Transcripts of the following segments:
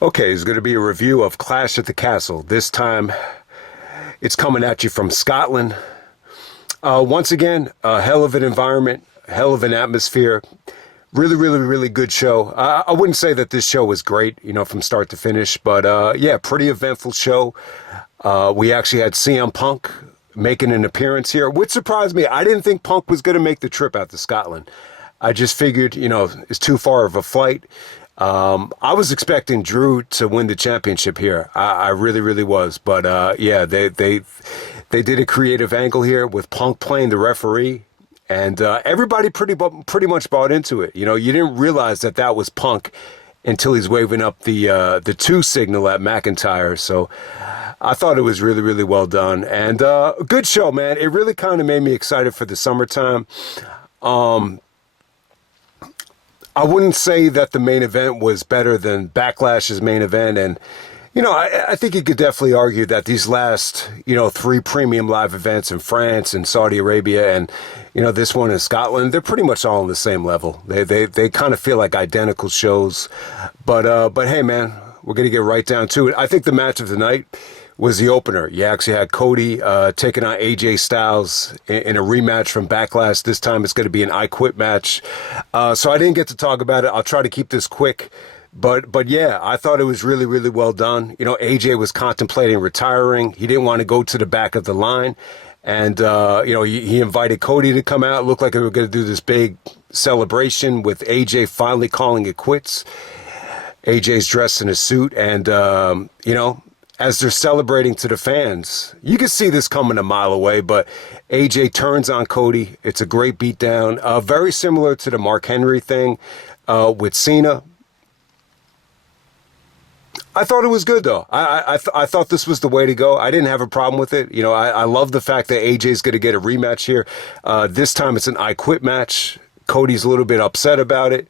Okay, it's going to be a review of Clash at the Castle. This time, it's coming at you from Scotland. Once again, a hell of an environment, hell of an atmosphere. Really, really, really good show. I wouldn't say that this show was great, from start to finish, but yeah, pretty eventful show. We actually had CM Punk making an appearance here, which surprised me. I didn't think Punk was going to make the trip out to Scotland. I just figured, it's too far of a flight. I was expecting Drew to win the championship here. I really, really was. But yeah, they did a creative angle here with Punk playing the referee, and everybody pretty much bought into it. You didn't realize that was Punk until he's waving up the 2 signal at McIntyre. So I thought it was really, really well done, and a good show, man. It really kind of made me excited for the summertime. I wouldn't say that the main event was better than Backlash's main event. And, I think you could definitely argue that these last, 3 premium live events in France and Saudi Arabia and, this one in Scotland, they're pretty much all on the same level. They kind of feel like identical shows. But hey, man, we're going to get right down to it. I think the match of the night was the opener. You actually had Cody taking on AJ Styles in a rematch from Backlash. This time it's going to be an I Quit match. So I didn't get to talk about it. I'll try to keep this quick. But yeah, I thought it was really, really well done. AJ was contemplating retiring. He didn't want to go to the back of the line. And, he invited Cody to come out. It looked like they were going to do this big celebration with AJ finally calling it quits. AJ's dressed in a suit and, as they're celebrating to the fans, you can see this coming a mile away, but AJ turns on Cody. It's a great beatdown. Very similar to the Mark Henry thing with Cena. I thought it was good, though. I thought this was the way to go. I didn't have a problem with it. I love the fact that AJ's going to get a rematch here. This time it's an I Quit match. Cody's a little bit upset about it.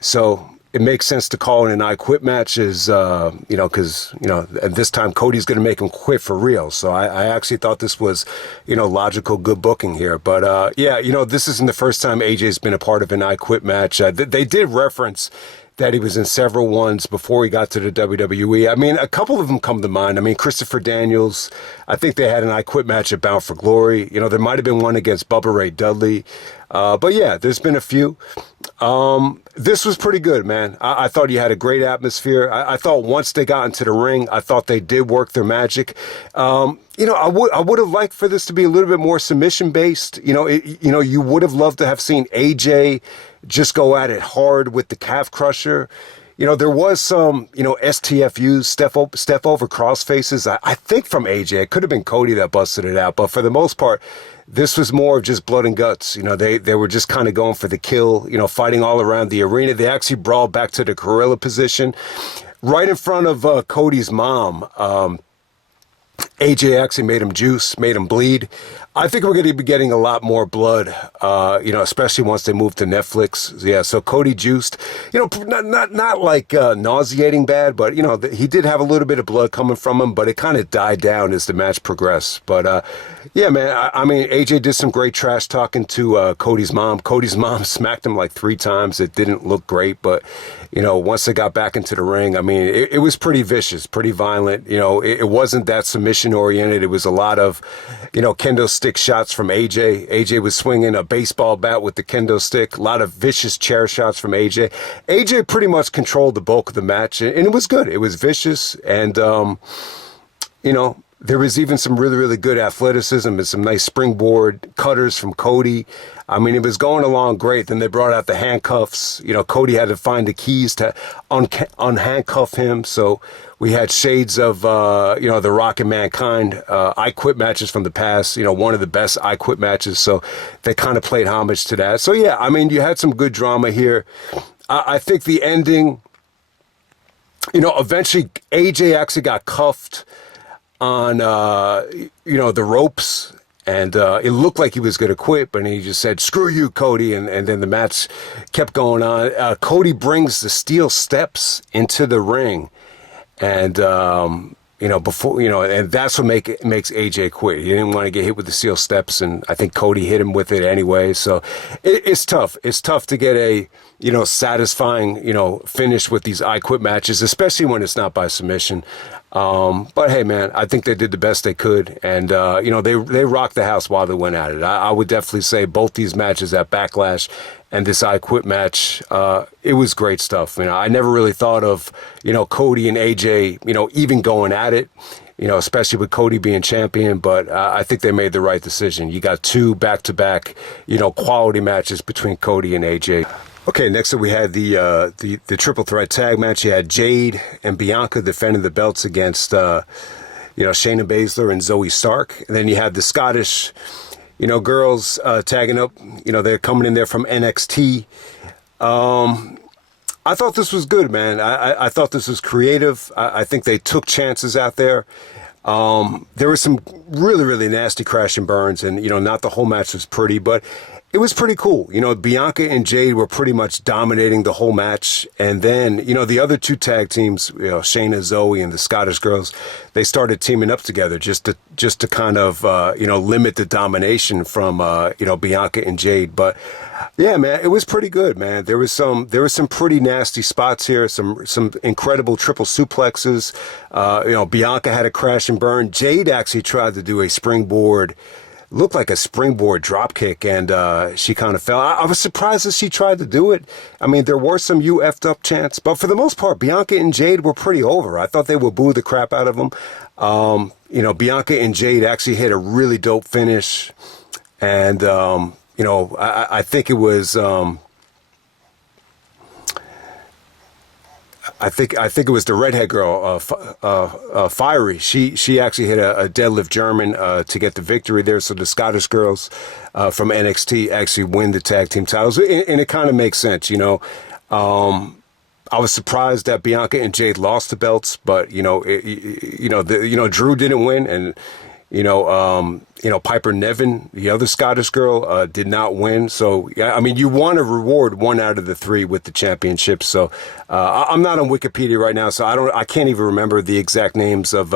So it makes sense to call it an I Quit match because, at this time Cody's going to make him quit for real. So I actually thought this was, logical, good booking here. But, yeah, this isn't the first time AJ's been a part of an I Quit match. They did reference that he was in several ones before he got to the WWE. I mean, a couple of them come to mind. I mean, Christopher Daniels, I think they had an I Quit match at Bound for Glory. There might have been one against Bubba Ray Dudley. But yeah, there's been a few. This was pretty good, man. I thought you had a great atmosphere. I thought once they got into the ring, I thought they did work their magic. I would have liked for this to be a little bit more submission based. You would have loved to have seen AJ just go at it hard with the calf crusher. There was some, STFUs, step over cross faces. I think from AJ. It could have been Cody that busted it out. But for the most part, this was more of just blood and guts. They were just kind of going for the kill, fighting all around the arena. They actually brawled back to the gorilla position right in front of Cody's mom. AJ actually made him juice, made him bleed. I think we're going to be getting a lot more blood, especially once they move to Netflix. Yeah, so Cody juiced, not like nauseating bad, but, he did have a little bit of blood coming from him, but it kind of died down as the match progressed. But, yeah, man, I mean, AJ did some great trash talking to Cody's mom. Cody's mom smacked him like 3 times. It didn't look great, but, once they got back into the ring, I mean, it was pretty vicious, pretty violent. It wasn't that submission-oriented. It was a lot of, kendo stick shots from AJ. AJ was swinging a baseball bat with the kendo stick. A lot of vicious chair shots from AJ. AJ pretty much controlled the bulk of the match, and it was good. It was vicious, and, there was even some really, really good athleticism and some nice springboard cutters from Cody. I mean, it was going along great. Then they brought out the handcuffs. Cody had to find the keys to unhandcuff him. So we had shades of, the Rock and Mankind I Quit matches from the past. One of the best I Quit matches. So they kind of played homage to that. So, yeah, I mean, you had some good drama here. I think the ending, eventually AJ actually got cuffed on, the ropes, and it looked like he was going to quit, but he just said, screw you, Cody, and then the match kept going on. Cody brings the steel steps into the ring, and, before, and that's what makes AJ quit. He didn't want to get hit with the steel steps, and I think Cody hit him with it anyway. So it's tough. It's tough to get a, satisfying, finish with these I Quit matches, especially when it's not by submission. But hey, man, I think they did the best they could, and they rocked the house while they went at it. I would definitely say both these matches at Backlash and this I Quit match, it was great stuff. I never really thought of Cody and AJ even going at it, especially with Cody being champion. But I think they made the right decision. You got two back-to-back quality matches between Cody and AJ. Okay, next up we had the triple threat tag match. You had Jade and Bianca defending the belts against Shayna Baszler and Zoey Stark. And then you had the Scottish, girls tagging up. They're coming in there from NXT. I thought this was good, man. I thought this was creative. I think they took chances out there. There were some really, really nasty crash and burns, and not the whole match was pretty, but it was pretty cool. Bianca and Jade were pretty much dominating the whole match. And then, the other two tag teams, Shayna, Zoey, and the Scottish girls, they started teaming up together just to kind of, limit the domination from, Bianca and Jade. But yeah, man, it was pretty good, man. There was some pretty nasty spots here, some incredible triple suplexes. Bianca had a crash and burn. Jade actually tried to do a springboard, looked like a springboard drop kick, and she kind of fell. I was surprised that she tried to do it. I mean, there were some "you effed up" chants, but for the most part, Bianca and Jade were pretty over. I thought they would boo the crap out of them. Bianca and Jade actually hit a really dope finish, and I think it was. I think it was the redhead girl, Fyre. She actually hit a deadlift German to get the victory there. So the Scottish girls from NXT actually win the tag team titles, and it kind of makes sense. I was surprised that Bianca and Jade lost the belts, but Drew didn't win, and Piper Niven, the other Scottish girl, did not win. So, yeah, I mean, you want to reward one out of the three with the championship. So, I'm not on Wikipedia right now, so I can't even remember the exact names of,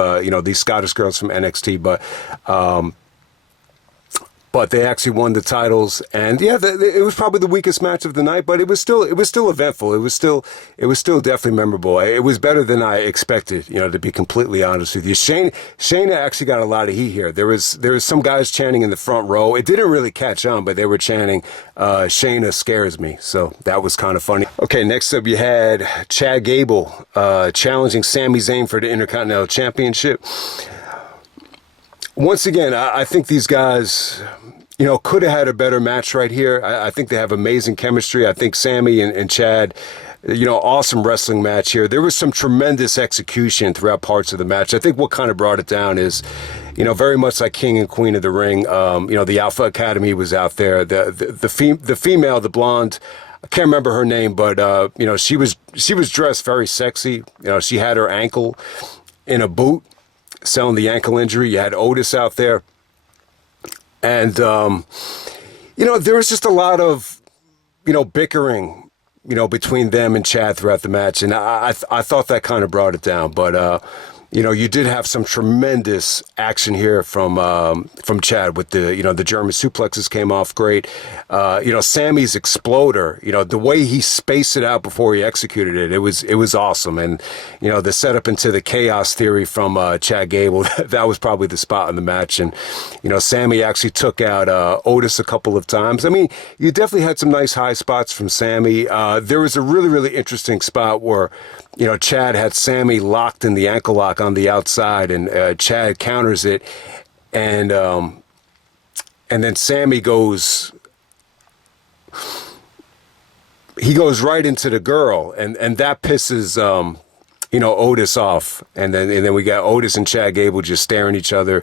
these Scottish girls from NXT, but they actually won the titles, and yeah, it was probably the weakest match of the night, but it was still eventful. It was still definitely memorable. It was better than I expected, to be completely honest with you. Shayna actually got a lot of heat here. There was some guys chanting in the front row. It didn't really catch on, but they were chanting, "Shayna scares me." So that was kind of funny. Okay, next up you had Chad Gable challenging Sami Zayn for the Intercontinental Championship. Once again, I think these guys, could have had a better match right here. I think they have amazing chemistry. I think Sami and Chad, awesome wrestling match here. There was some tremendous execution throughout parts of the match. I think what kind of brought it down is, very much like King and Queen of the Ring. The Alpha Academy was out there. The female, the blonde, I can't remember her name, but she was dressed very sexy. She had her ankle in a boot, selling the ankle injury. You had Otis out there. And, there was just a lot of, bickering, between them and Chad throughout the match. And I thought that kind of brought it down. But, you did have some tremendous action here from Chad with the German suplexes came off great. Sammy's exploder, the way he spaced it out before he executed it, it was awesome. And, the setup into the chaos theory from Chad Gable, that was probably the spot in the match. And, Sami actually took out Otis a couple of times. I mean, you definitely had some nice high spots from Sami. There was a really, really interesting spot where, Chad had Sami locked in the ankle lock on the outside, and Chad counters it, and then Sami goes right into the girl, and that pisses Otis off, and then we got Otis and Chad Gable just staring at each other,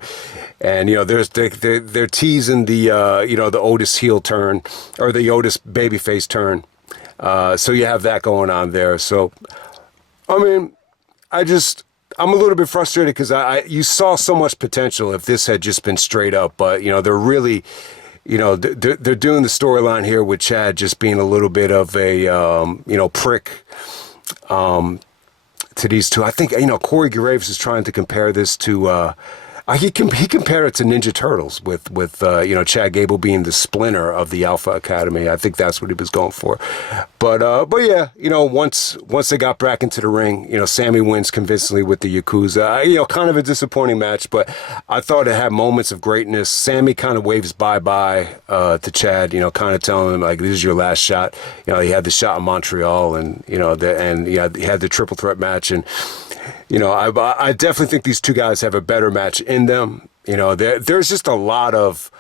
and they're teasing the the Otis heel turn, or the Otis babyface turn, so you have that going on there. So I mean, I'm a little bit frustrated because you saw so much potential if this had just been straight up, but they're really, they're doing the storyline here with Chad just being a little bit of a prick to these two. I think, Corey Graves is trying to compare this to, he compared it to Ninja Turtles with Chad Gable being the Splinter of the Alpha Academy. I think that's what he was going for. But yeah, once they got back into the ring, Sami wins convincingly with the Yakuza. Kind of a disappointing match, but I thought it had moments of greatness. Sami kind of waves bye-bye to Chad, kind of telling him, like, this is your last shot. He had the shot in Montreal, and, he had the triple threat match, and I definitely think these two guys have a better match in them. There's just a lot of,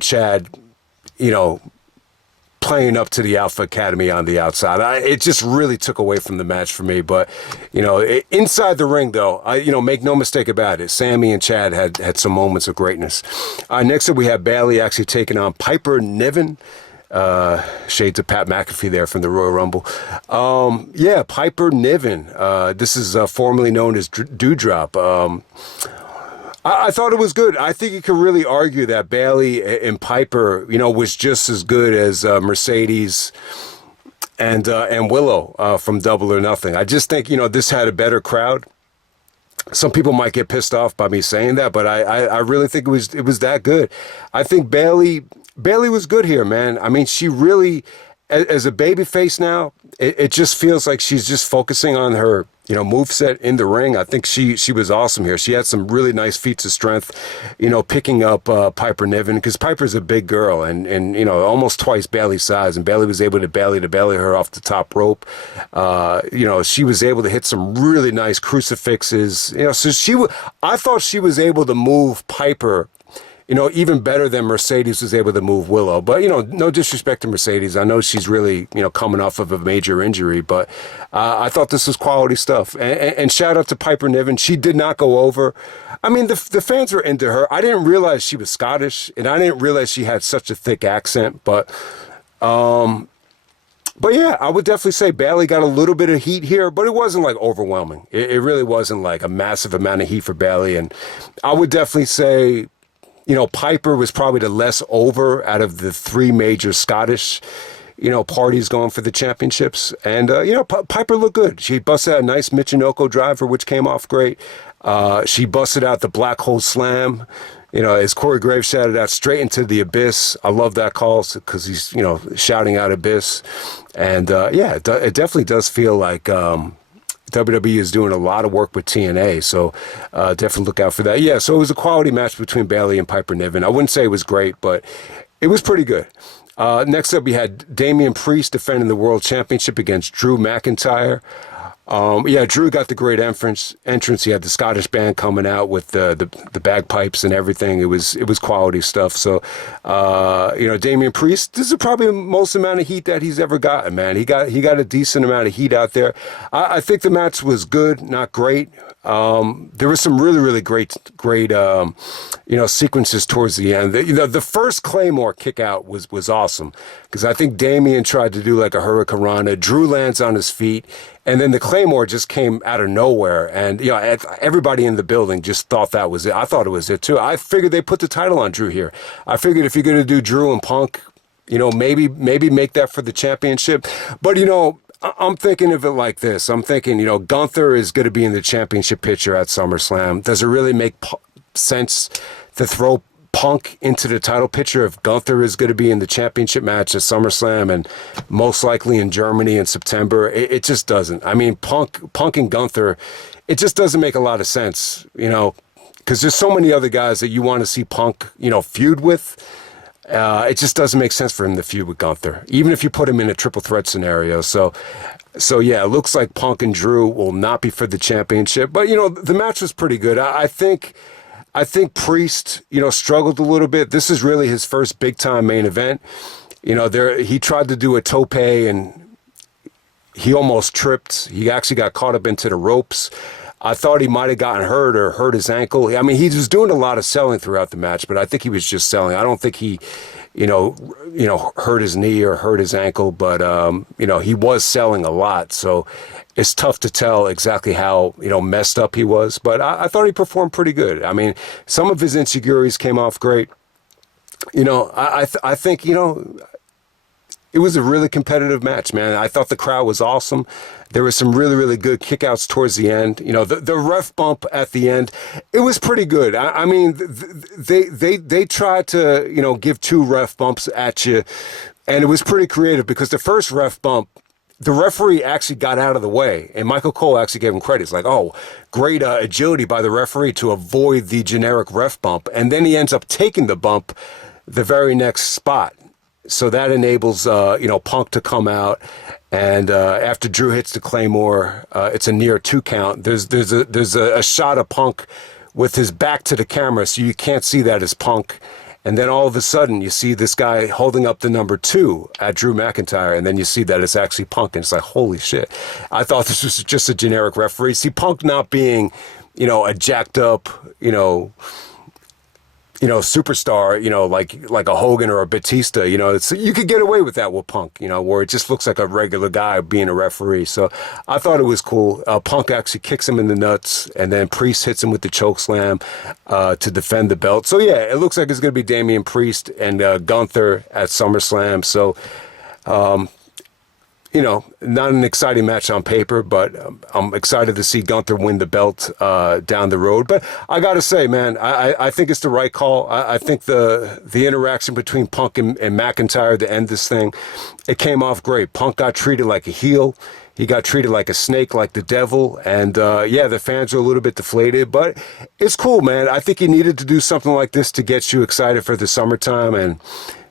Chad, playing up to the Alpha Academy on the outside. It just really took away from the match for me. But, inside the ring, though, make no mistake about it, Sami and Chad had some moments of greatness. Next up, we have Bayley actually taking on Piper Niven. Shade to Pat McAfee there from the Royal Rumble. Yeah, Piper Niven. This is formerly known as Dewdrop. I thought it was good. I think you could really argue that Bayley and Piper, was just as good as Mercedes and Willow from Double or Nothing. I just think, this had a better crowd. Some people might get pissed off by me saying that, but I really think it was that good. I think Bayley was good here, man. I mean, she really, as a babyface now, it just feels like she's just focusing on her, moveset in the ring. I think she was awesome here. She had some really nice feats of strength, picking up Piper Niven, because Piper's a big girl and almost twice Bayley's size, and Bayley was able to belly her off the top rope. She was able to hit some really nice crucifixes. So I thought she was able to move Piper, even better than Mercedes was able to move Willow. But, no disrespect to Mercedes. I know she's really, coming off of a major injury. But I thought this was quality stuff. And shout out to Piper Niven. She did not go over. I mean, the fans were into her. I didn't realize she was Scottish, and I didn't realize she had such a thick accent. But yeah, I would definitely say Bayley got a little bit of heat here, but it wasn't like overwhelming. It really wasn't like a massive amount of heat for Bayley. And I would definitely say, Piper was probably the less over out of the three major Scottish, parties going for the championships. And, Piper looked good. She busted out a nice Michinoku driver, which came off great. She busted out the black hole slam, as Corey Graves shouted out, straight into the abyss. I love that call because he's, shouting out abyss. And, it definitely does feel like, WWE is doing a lot of work with TNA, so definitely look out for that. Yeah, so it was a quality match between Bayley and Piper Niven. I wouldn't say it was great, but it was pretty good. Next up, we had Damian Priest defending the World Championship against Drew McIntyre. Drew got the great entrance. He had the Scottish band coming out with the bagpipes and everything. It was quality stuff. So, Damian Priest, this is probably the most amount of heat that he's ever gotten, man. He got a decent amount of heat out there. I think the match was good, not great. There were some really, really great, sequences towards the end. The first Claymore kick out was awesome because I think Damian tried to do like a Hurricanrana. Drew lands on his feet, and then the Claymore just came out of nowhere. And, everybody in the building just thought that was it. I thought it was it too. I figured they put the title on Drew here. I figured if you're going to do Drew and Punk, maybe make that for the championship. But, I'm thinking of it like this. I'm thinking, Gunther is going to be in the championship picture at SummerSlam. Does it really make sense to throw Punk into the title picture if Gunther is going to be in the championship match at SummerSlam and most likely in Germany in September? It just doesn't. I mean, Punk and Gunther, it just doesn't make a lot of sense, because there's so many other guys that you want to see Punk, feud with. It just doesn't make sense for him to feud with Gunther, even if you put him in a triple threat scenario. So yeah, it looks like Punk and Drew will not be for the championship. But, the match was pretty good. I think Priest, struggled a little bit. This is really his first big-time main event. He tried to do a tope and he almost tripped. He actually got caught up into the ropes. I thought he might have gotten hurt or hurt his ankle. I mean, he was doing a lot of selling throughout the match, but I think he was just selling. I don't think he, hurt his knee or hurt his ankle, but, he was selling a lot. So it's tough to tell exactly how, messed up he was. But I thought he performed pretty good. I mean, some of his insecurities came off great. I think, it was a really competitive match, man. I thought the crowd was awesome. There was some really, really good kickouts towards the end. You know, the ref bump at the end, it was pretty good. I mean, they tried to, you know, give 2 ref bumps at you, and it was pretty creative because the first ref bump, the referee actually got out of the way, and Michael Cole actually gave him credit. It's like, oh, great agility by the referee to avoid the generic ref bump. And then he ends up taking the bump the very next spot. So that enables, you know, Punk to come out. And after Drew hits the Claymore, it's a near 2 count. There's a shot of Punk with his back to the camera, so you can't see that as Punk. And then all of a sudden, you see this guy holding up the number 2 at Drew McIntyre, and then you see that it's actually Punk, and it's like, holy shit. I thought this was just a generic referee. See, Punk not being, you know, a jacked up, you know, superstar, you know, like a Hogan or a Batista, you know, you could get away with that with Punk, you know, where it just looks like a regular guy being a referee. So I thought it was cool. Punk actually kicks him in the nuts, and then Priest hits him with the choke slam to defend the belt. So yeah, it looks like it's going to be Damian Priest and Gunther at SummerSlam. So, you know, not an exciting match on paper, but I'm excited to see Gunther win the belt down the road. But I got to say, man, I think it's the right call. I think the interaction between Punk and McIntyre to end this thing, it came off great. Punk got treated like a heel. He got treated like a snake, like the devil. And, yeah, the fans are a little bit deflated, but it's cool, man. I think he needed to do something like this to get you excited for the summertime, and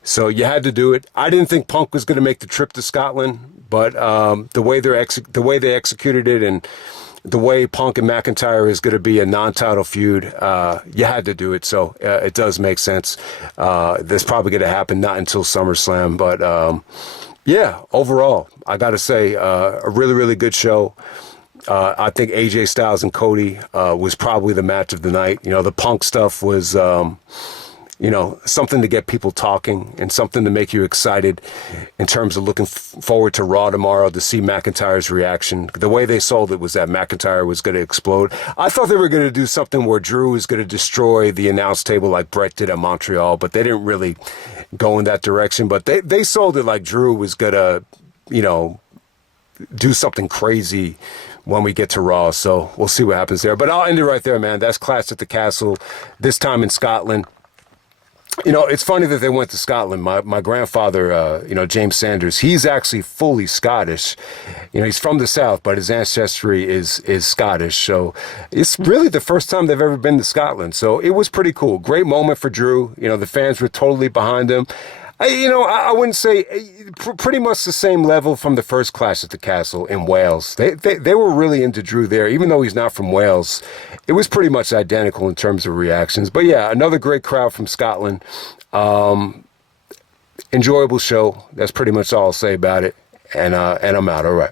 so you had to do it. I didn't think Punk was going to make the trip to Scotland, but the way they executed it, and the way Punk and McIntyre is going to be a non-title feud, you had to do it. So it does make sense. This probably going to happen not until SummerSlam, but yeah, overall, I got to say, a really, really good show. I think AJ Styles and Cody was probably the match of the night. You know, the Punk stuff was, you know, something to get people talking and something to make you excited in terms of looking forward to Raw tomorrow to see McIntyre's reaction. The way they sold it was that McIntyre was going to explode. I thought they were going to do something where Drew was going to destroy the announce table like Brett did at Montreal, but they didn't really go in that direction. But they sold it like Drew was going to, you know, do something crazy when we get to Raw. So we'll see what happens there. But I'll end it right there, man. That's Clash at the Castle, this time in Scotland. You know, it's funny that they went to Scotland. My grandfather, you know, James Sanders, he's actually fully Scottish. You know, he's from the South, but his ancestry is Scottish. So it's really the first time they've ever been to Scotland. So it was pretty cool. Great moment for Drew. You know, the fans were totally behind him. I wouldn't say pretty much the same level from the first Clash at the Castle in Wales. They were really into Drew there, even though he's not from Wales. It was pretty much identical in terms of reactions. But yeah, another great crowd from Scotland. Enjoyable show. That's pretty much all I'll say about it. And I'm out. All right.